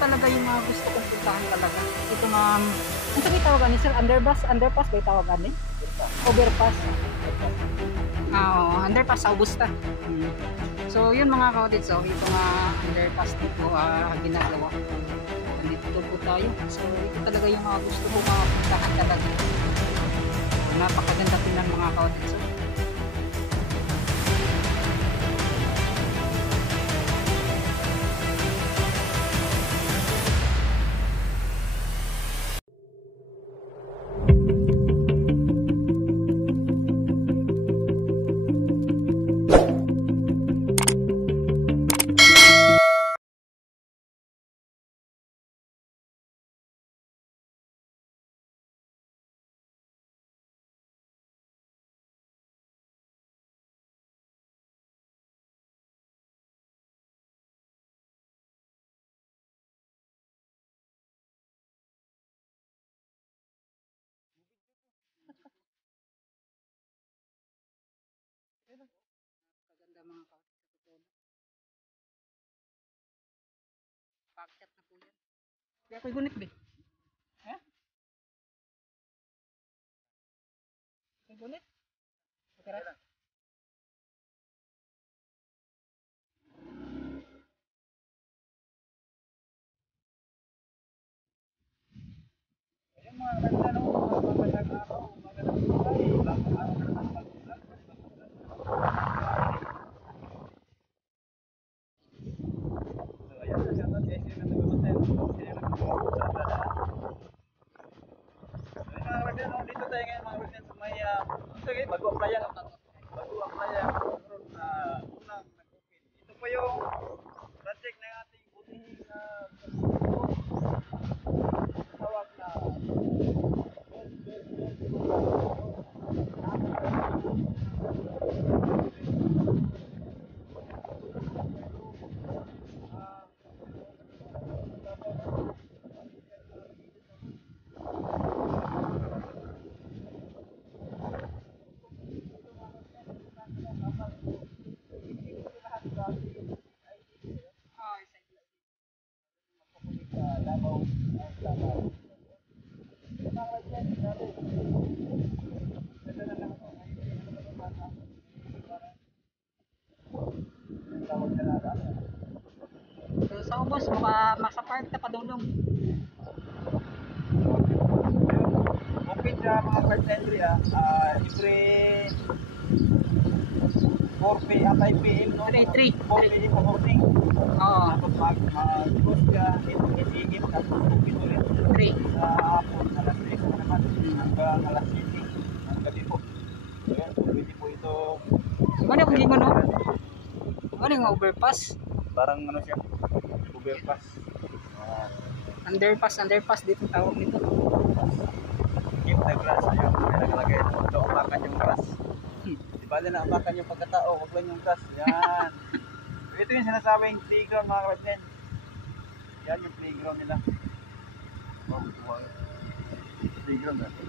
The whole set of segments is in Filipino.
talaga yung mga gusto kong puntahan talaga. Ito nga, ang sabi tawagan ni sir, underpass ba yung tawagan eh? Overpass. Oo, underpass sa Augusta. So yun mga kaudit, so ito nga underpass dito ginagawa. Dito po tayo. So ito talaga yung mga gusto ko mga puntahan talaga. So, napakaganda tingnan mga kaudit. So, kaganda mga kaudit sa totoo. Pagkat na po yan. Kaya ako'y gunit ba? Ha? Ako'y gunit? Pagkarat? Ayun mga kaganda no, magandang araw, magandang buhay, bagong araw na naman, bagong vlog. So ayan, shoutout guys, yun ang nagmamatay, sila nagmamatay sa atin. So yun mga kaganda no, dito tayo ngayon mga kaganda sa may, sige, bago-apply yan, unang nag-open. Ito po yung project ng ating butihing tawag na so sa ubos, masa park na padulong. Open siya mga first entry every 5 PM no? 4 PM sa morning. Oo. Tapos mag-close ka, isigit, tapos open ulit. 3. Sa hapon, alas 3 naman, hanggang alas 7 ng gabi po. So yan, pwede po ito. Ano kung gingon no? Ano yung overpass? Parang ano siya, overpass. Underpass dito tawag nito. Keep the grass, ayun, nakalagay ito, umakan yung grass. Di bali na umakan yung pagkatao, huwag lang yung grass. Yan. Ito yung sinasabing playground mga kapatid. Yan yung playground nila. Playground natin.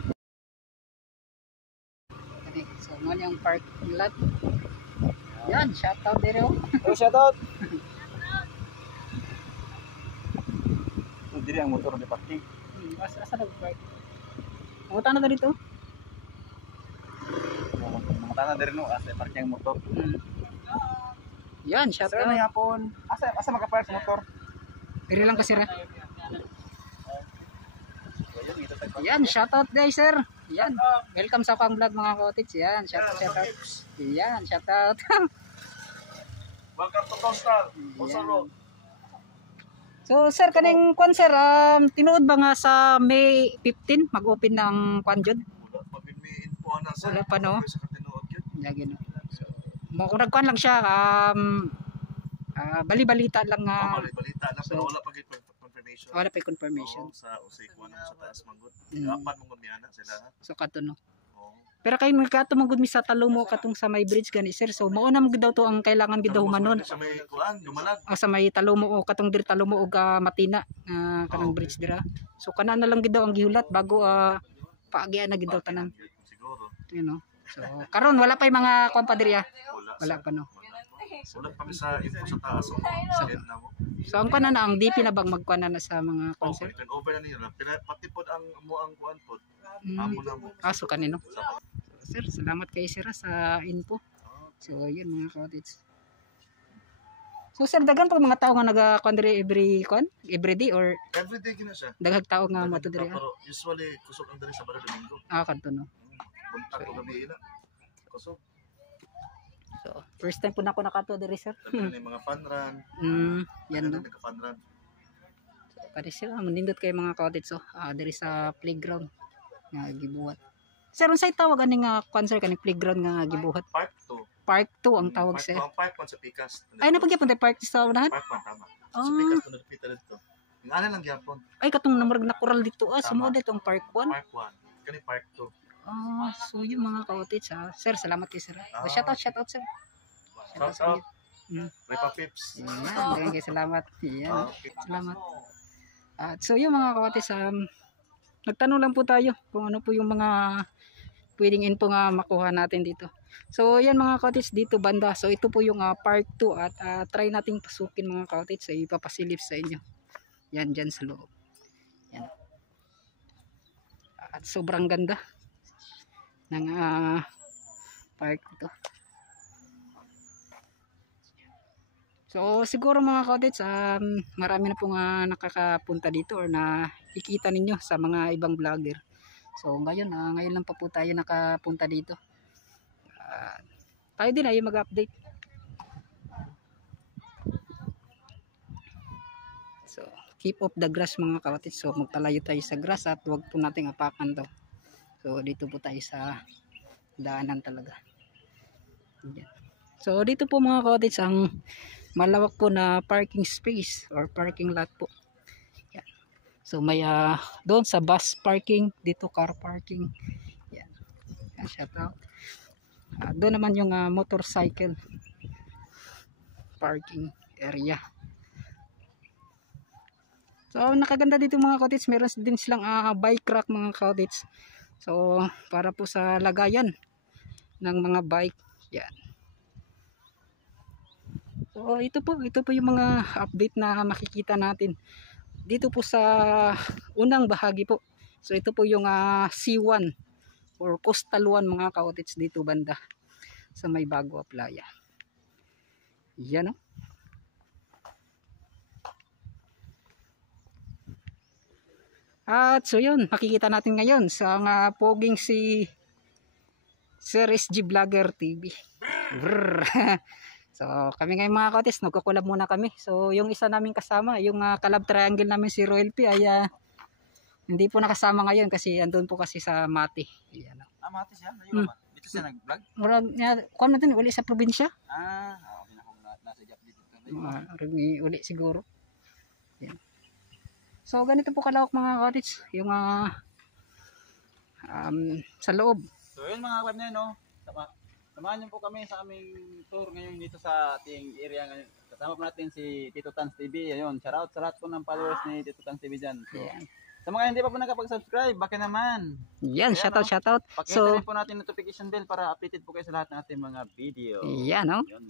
So, ano yung parking lot? Yan, shoutout din o. Oh, shoutout! Dili ang motor ni parking. Asa nag-park? Mangutan na dito? Mangutan na dito asa parking motor. Yan, shoutout. Sir, may hapon. Asa makapark sa motor? Diri lang kasi ra. Yan, shoutout guys sir. Yan. Welcome sa akong vlog mga kotits. Yan, shoutout. Yan, shoutout. Welcome to Coastal. Coastal. So sir, kaning kwan sir, tinuod ba nga sa May 15 mag-open ng kwan jud? Wala pa no? Lagi no. So, kung nagkwan lang siya, bali-balita lang nga. Bali-balita lang pero wala pa gyud confirmation. Wala pa confirmation. Sa usay ko sa taas manggod. Apat manggod niya na sila. So kato no. Pero kay magkato man gud mi sa Talumo katong sa may bridge gani sir. So mao na mo daw to ang kailangan gid daw humanon. Sa may kuan, dumalag. Sa may Talumo o katong dir Talumo og Matina kanang bridge dira. So kana na lang gid daw ang gihulat bago paagian na gid daw tanan. Siguro. You know. So karon wala pa yung mga kuan pa diri. Wala pa no. Sulat kami sa info sa taas. Sa end na mo. So ang kanan na ang DP na bang magkuana na sa mga Oh, concert? turn over na nila. Pati po ang kuan po. Mm. Amo na mo. So kanino? Sa Sir, salamat kay sir sa info. So yun mga cottage. So sir, dagan pag mga tao nga nagakuan diri every day or everyday gina siya. daghang tao nga mato diri. Pero usually kusog ang diri sa Sabado Domingo. Kadto no. Punta ko gabi ina. Kusog. So first time po na ako nakato diri sir. Dami na mga fun run. Yan no. Nagka-fun run. So pare sir, manindot kay mga cottage so diri sa playground nga gibuhat. Sir, unsay tawag ani nga concert kani playground nga gibuhat? Park 2. Park 2 ang tawag sir. Ang park 1 sa Pikas. Ay napagyapon tay park sa unahan? Park 1 tama. Sa Ah. Pikas to nagpita dito. Ang ana lang gyapon. Ay katong namurag na coral dito Tama. sumo ditong park 1. Park 1. Kani Park 2. So yung mga cottage Sir, salamat kay sir. Shout out sir. Shout out. Mm. May pa-pips. Yan, salamat. Yan. Okay. Salamat. At so yung mga cottage nagtanong lang po tayo kung ano po yung mga pwedeng info nga makuha natin dito. So yan mga cottage dito banda. So ito po yung part 2 at try nating pasukin mga cottage. So ipapasilip sa inyo. Yan dyan sa loob. Yan. At sobrang ganda ng park ito. So siguro mga cottage marami na pong nakakapunta dito or nakikita ninyo sa mga ibang vlogger. So ngayon lang pa po tayo nakapunta dito. Tayo din ay mag-update. So keep off the grass mga cottage. So magpalayo tayo sa grass at huwag po nating apakan to. So dito po tayo sa daanan talaga. Yan. So dito po mga cottage ang malawak po na parking space or parking lot po. Yan. So may doon sa bus parking, dito car parking. Yan. Yan, shout out. Doon naman yung motorcycle parking area. So nakaganda dito mga cottage, meron din silang bike rack mga cottage. So para po sa lagayan ng mga bike. Yan. So ito po yung mga update na makikita natin dito po sa unang bahagi po. So ito po yung C1 or Coastal 1 mga cottage dito banda sa may Bagua Playa. Yan o. At so yun, makikita natin ngayon sa poging si Sir SG Vlogger TV. So kami ngayon mga cottage, nagko-collab muna kami. So yung isa naming kasama, yung collab triangle namin si Royal P ay hindi po nakasama ngayon kasi andun po kasi sa Mati. Yan. Mati siya? Ayun naman. Dito siya nag-vlog? Murag niya, kuwan natin uli sa probinsya. Okay na kung nasa job dito. Uli siguro. Yan. So ganito po kalawak mga cottage, yung sa loob. So yun mga web na yun, no? Samahan niyo po kami sa aming tour ngayon dito sa ating area ngayon. Kasama po natin si Tito Tans TV. Ayun, shout out sa lahat po ng followers ni Tito Tans TV dyan. So, Yan. sa mga hindi pa po nakapag-subscribe, bakit naman? Yan, shout out. Pakita So rin po natin notification bell para updated po kayo sa lahat ng ating mga video. yan no. Yun.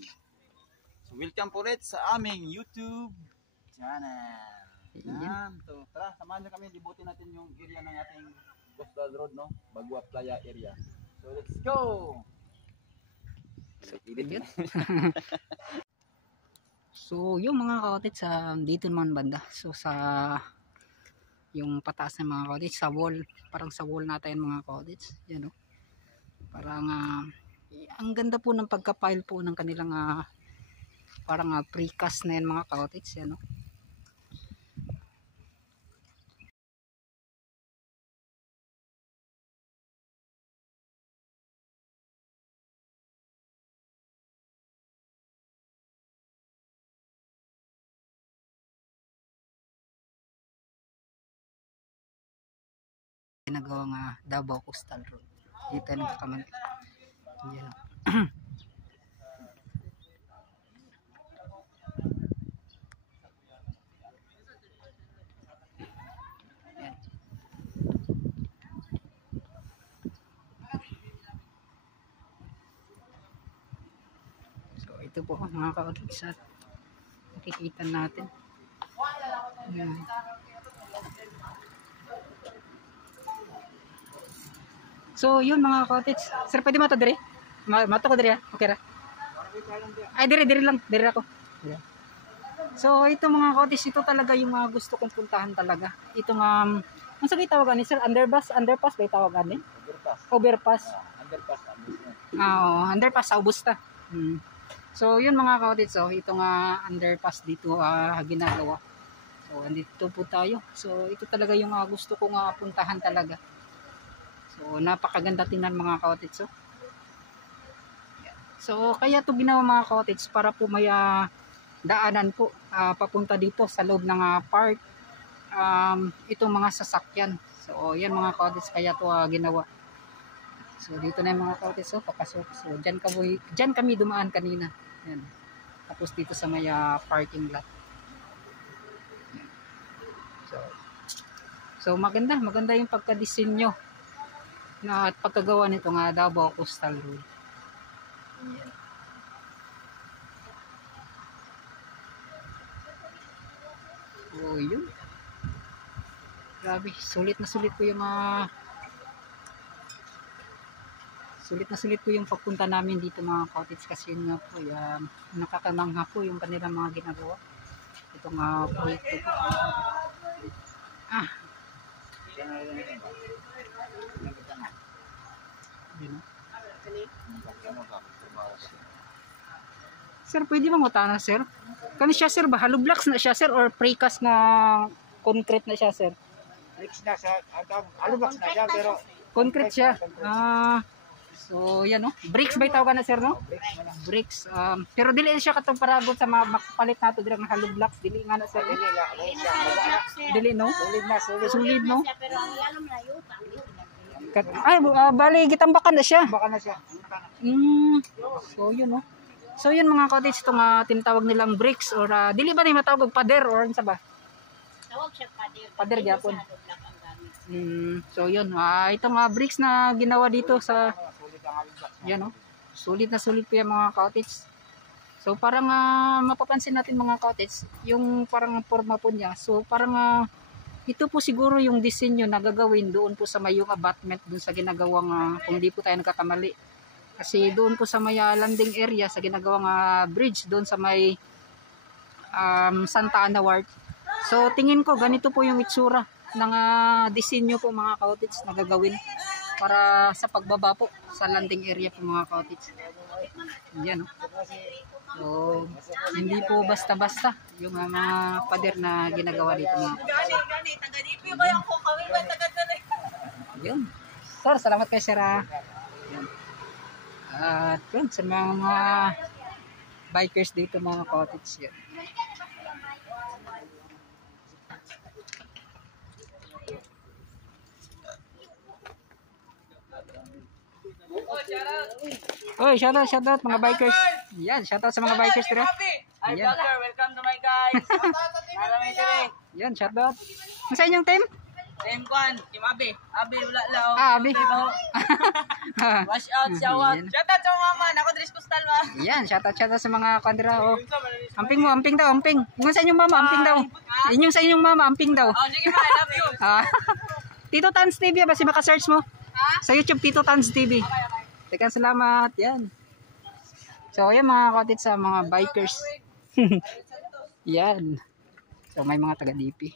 So welcome po ulit sa aming YouTube channel. Yan. So tara, samahan niyo kami, libutin natin yung area ng ating Coastal Road, no? Bagua Playa area. So let's go! So, Yun. So yung mga cottage dito naman banda. So sa yung pataas ng mga cottage sa wall, parang sa wall natin mga cottage. Yan o. Parang ang ganda po ng pagka-pile po ng kanilang parang precast na yan mga cottage. Yan o. Ginagawang Davao Coastal Road. Dito nagkakaman. Yan o. Ito po mga ka-cottage at nakikita natin. Ayan. So yun mga cottage. Sir, pwede mo ito dire? Mato ko dire, okay ra? Ay, dire lang, dire ako. Yeah. So ito mga cottage, ito talaga yung mga gusto kong puntahan talaga. Ito ang sabi tawagan ni sir, underpass ba tawagan ni? Overpass. Underpass. Underpass sa Augusta. So yun mga cottage, so ito nga underpass dito ginagawa. So andito po tayo. So ito talaga yung gusto kong puntahan talaga. So napakaganda tingnan mga cottage. So kaya to ginawa mga cottage para po may daanan po papunta dito sa loob ng park itong mga sasakyan. So yan mga cottage, kaya to ginawa. So dito na yung mga cottage, papasok. So dyan kami dumaan kanina. Yan. Tapos dito sa may parking lot. Yan. So maganda yung pagkadisenyo at pagkagawa nito nga Davao Coastal Road. Yan. Oh, yun. Grabe, sulit na sulit po yung pagpunta namin dito mga cottage, kasi yun nga po nakakamangha po yung kanilang mga ginagawa. Ito nga proyekto po. Sir, pwede bang utana sir? Kani siya sir ba? Hollow blocks na siya sir or precast na concrete na siya sir? Bricks na siya, hollow blocks na siya, pero Concrete siya. So yan no. Bricks ba tawag na sir no? Bricks. Pero dili siya katong paragon sa makapalit nato dirang hollow blocks, dili nga na sir. Dili no? Solid no? Pero ang lalom na yun. Ay, bali gitambakan na siya. baka na siya. So yun no. So yun mga cottage, itong tinatawag nilang bricks or dili ba ni matawag og pader or unsa ba? Tawag siya pader. Pader gyapon. Sa block ang gamit. So yun, itong bricks na ginawa dito sa yan no. Sulit na sulit po yung mga cottage. So parang mapapansin natin mga cottage, yung parang forma po niya. So parang ito po siguro yung disenyo na gagawin doon po sa may yung abutment doon sa ginagawang kung di po tayo nagkakamali. Kasi doon po sa may landing area sa ginagawang bridge doon sa may Santa Ana Wharf. So tingin ko ganito po yung itsura ng disenyo po mga cottage na gagawin para sa pagbaba po sa landing area po mga cottage. Yan no. So hindi po basta-basta yung mga pader na ginagawa dito mga cottage. Yan. Sir, salamat kay sir. At yun, sa mga bikers dito mga cottage yan. Oy, shoutout mga bikers. Yan, shoutout sa mga bikers dito. Hi Yan. vlogger, welcome to my guys. Maraming dire. Yan, shoutout. Ang sa inyong team? Team Kwan, Team Abi. Abi wala lao. Abi. Wash out, shout out. Yan. Shout out sa mama, nako Dres Postal ba. Yan, shoutout sa mga kandira. Oh. Amping daw, amping. Yung sa inyong mama, amping daw. Inyong sa inyong mama, amping daw. Oh, sige ba, I love you. Tito Tans TV, basi maka-search mo. Ha? Sa YouTube, Tito Tans TV. Teka, salamat. Yan. So, yan mga cottage sa mga bikers. Yan. So, may mga taga-DP.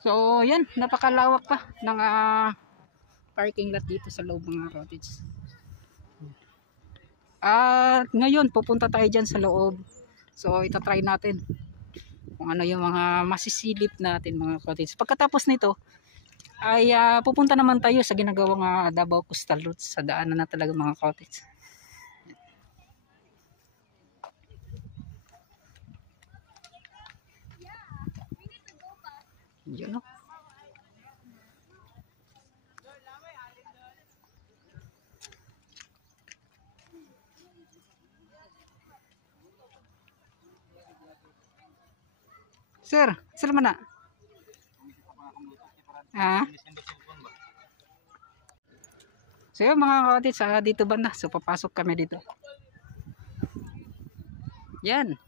So, yan. Napakalawak pa ng parking lot dito sa loob mga cottage. At ngayon, pupunta tayo dyan sa loob. So, itatry natin kung ano yung mga masisilip natin mga cottage. Pagkatapos nito, ay pupunta naman tayo sa ginagawang Davao Coastal Route sa daanan na talaga mga cottage. Yun no. Sir mana? So yun mga cottage, dito banda. So papasok kami dito. Yan.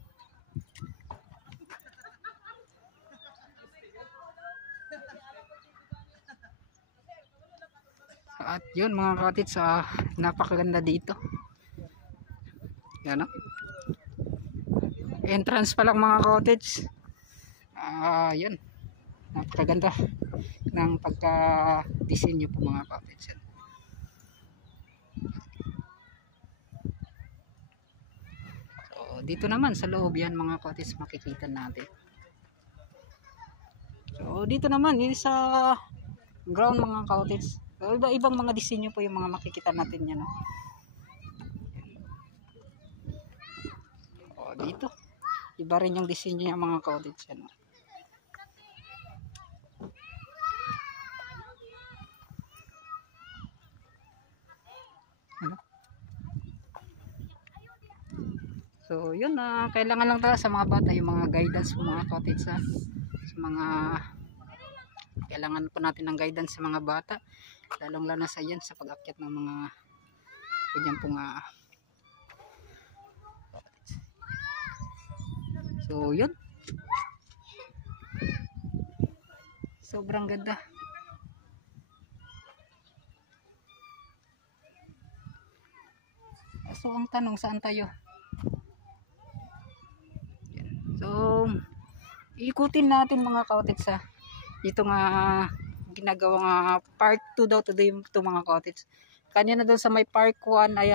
At yun mga cottage, napakaganda dito. Yan, no? Entrance pa lang mga cottage. Yun. Napakaganda ng pagka-disenyo po mga cottage. So, dito naman sa loob yan mga cottage makikita natin. So, dito naman sa ground mga cottage. So, iba-ibang mga disenyo po yung mga makikita natin yan. O, dito. Iba rin yung disenyo ng mga cottage yan. So, yun kailangan lang talaga sa mga bata yung mga guidance po mga cottage sa mga kailangan po natin ng guidance sa mga bata. Lalong lalo sa yan sa pag-akyat ng mga ganyan pong so yun, sobrang ganda. So ang tanong, saan tayo? So ikutin natin mga cottage dito nga ginagawang part 2 daw today to mga cottage. Kanya na doon sa may part 1 ay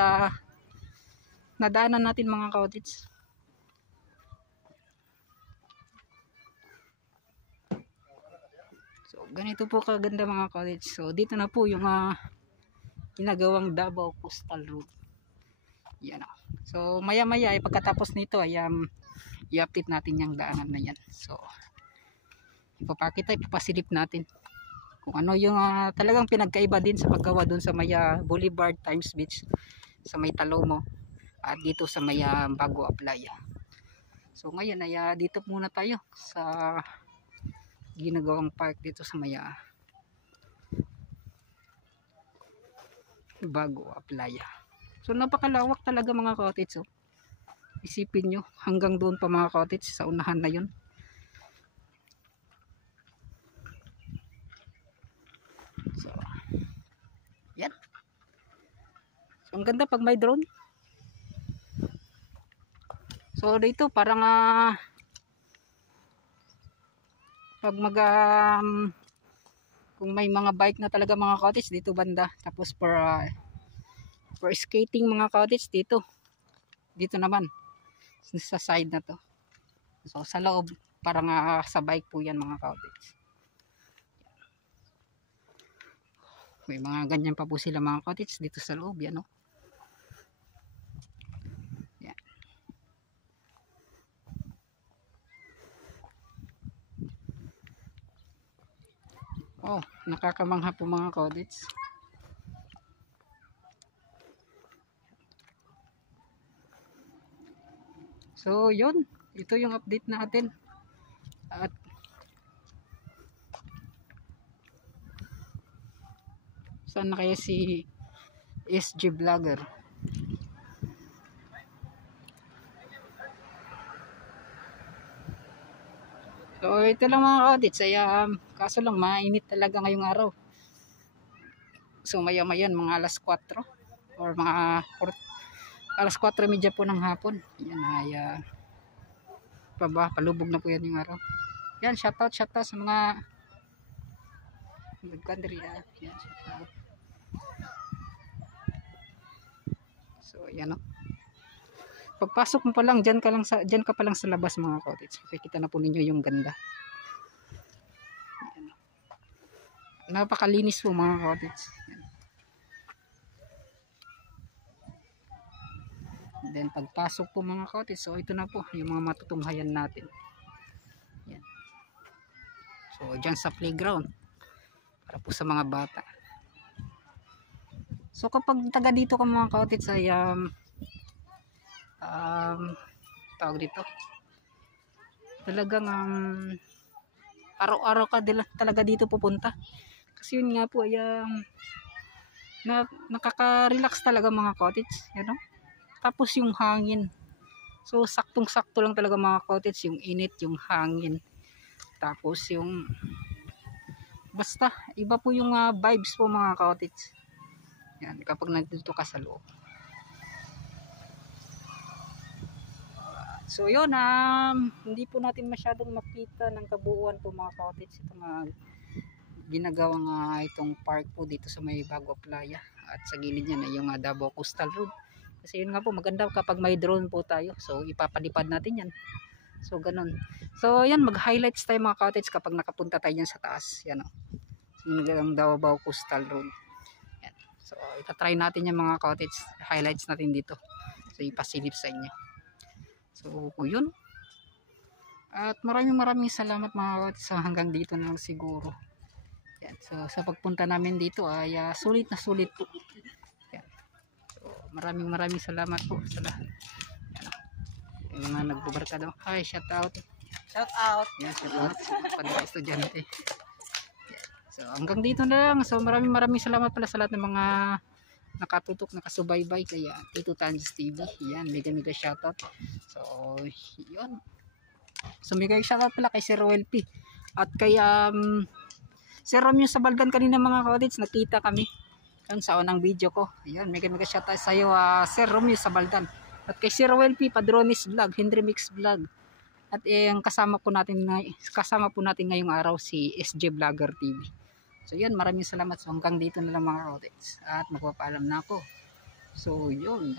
nadaanan natin mga cottage. So ganito po kaganda mga cottage. So dito na po yung ginagawang Davao Coastal Road. Yan. So maya maya ay pagkatapos nito ay i-update natin yung daanan na yan. So ipapakita, ipapasilip natin kung ano yung talagang pinagkaiba din sa paggawa doon sa may Boulevard Times Beach sa may Talomo at dito sa may Bagua Playa. So ngayon ay dito muna tayo sa ginagawang park dito sa may Bagua Playa. So napakalawak talaga mga cottage. Isipin nyo hanggang doon pa mga cottage sa unahan na yun. So, yan. So, ang ganda pag may drone. So, dito parang pag kung may mga bike na talaga mga cottage dito banda. Tapos for skating mga cottage dito naman sa side na to. So, sa loob parang sa bike po yan mga cottage. May mga ganyan pa po sila mga cottage dito sa loob yan, no? Yan. Oh, nakakamangha po mga cottage. So, yun. Ito yung update natin. At saan na kaya si SG Vlogger? So ito lang mga cottage ay kaso lang mainit talaga ngayong araw. So maya maya mga alas 4 or mga alas 4:30 po ng hapon. Yan ay palubog na po yan yung araw. Yan, shoutout sa mga country. Yan, shoutout. So yan, no? Pagpasok mo pa lang diyan ka pa lang sa labas mga cottage. Makikita na po ninyo yung ganda. Yan. Napakalinis po mga cottage. Yan. Then pagpasok po mga cottage, so ito na po yung mga matutunghayan natin. Yan. So diyan sa playground para po sa mga bata. So kapag taga dito ka mga cottage ay tawag dito talagang araw-araw ka talaga dito pupunta kasi yun nga po ay nakaka-relax talaga mga cottage, you know? Tapos yung hangin So saktong-sakto lang talaga mga cottage, yung init, yung hangin. Tapos yung basta iba po yung vibes po mga cottage. Yan, kapag nandito ka sa loob. So yun, hindi po natin masyadong makita ng kabuuan po mga cottage itong ginagawang itong park po dito sa may Bagua Playa, at sa gilid niya na yung Davao Coastal Road. Kasi yun nga po, maganda kapag may drone po tayo, so ipapalipad natin yan. So ganun. So yan, mag-highlights tayo mga cottage kapag nakapunta tayo dyan sa taas. Yan o, yung Davao Coastal Road. Yan. So itatry natin yung mga cottage, highlights natin dito, so ipasilip sa inyo. So yun, at maraming salamat mga cottage. So hanggang dito na lang siguro. Yan. So sa pagpunta namin dito ay sulit na sulit po. Yan. So maraming salamat po sa lahat. Yan. Yung mga nagbabarka daw. Hi, shout out. Shout out. Yan, shout out sa mga estudyante. Yan. So hanggang dito na lang. So maraming salamat pala sa lahat ng mga nakatutok, nakasubaybay kay Tito Tanjus TV. Yan, mega shout out. So yun. So mega shout out pala kay Sir Roel P. At kay Sir Romeo Sabaldan kanina mga cottage, nakita kami yun sa unang video ko. Ayan, mega shout out sa iyo Sir Romeo Sabaldan. At kay Sir Roel P, Padrones Vlog, Henry Mix Vlog. At ang kasama po natin ngayong araw si SJ Vlogger TV. So yun, maraming salamat. So hanggang dito na lang mga cottage. At magpapaalam na ako. So yun.